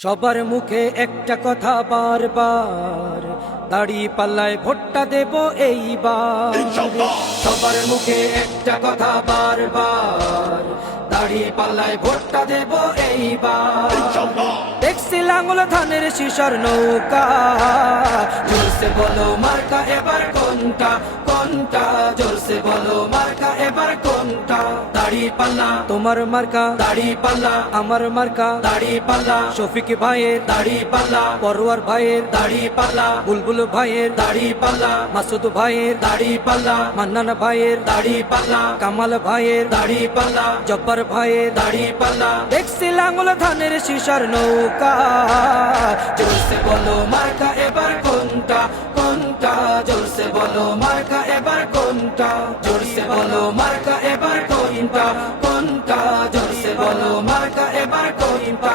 সবার মুখে একটা কথা বারবার, দাড়ি পাল্লায় ভোটটা দেব এইবার। সবার মুখে একটা কথা বারবার, দাড়ি পাল্লায় ভোটটা দেব এইবার। দেখছি লাঙ্গল ধানের শিশর নৌকা, জোরসে বলো মার্কা এবার কোনটা কোনটা, জোরসে বলো মার্কা এবার কোনটা। দাড়ি পাল্লা তোমার মার্কা, দাড়ি পাল্লা আমার মার্কা, দাড়ি পাল্লা শফিক ভাইয়ের দাড়ি পাল্লা, পরোয়ার ভাইয়ের দাড়ি পাল্লা, বুলবুল ভাইয়ের দাড়ি পাল্লা, মাসুদ ভাইয়ের দাড়ি পাল্লা, মান্নান ভাইয়ের দাড়ি পাল্লা, কামাল ভাইয়ের দাড়ি পাল্লা, জব্বার ভাইয়ের দাড়ি পাল্লা। দেখছি লাঙ্গল ধানের শিশর নৌকা, জোরসে বলো মার্কা এবার কোনটা কোনটা, জোরসে বলো মার্কা এবার কোনটা, জোরসে বলো মার্কা এবার কোনটা কোনটা, জোরসে বলো মার্কা এবার কোনটা।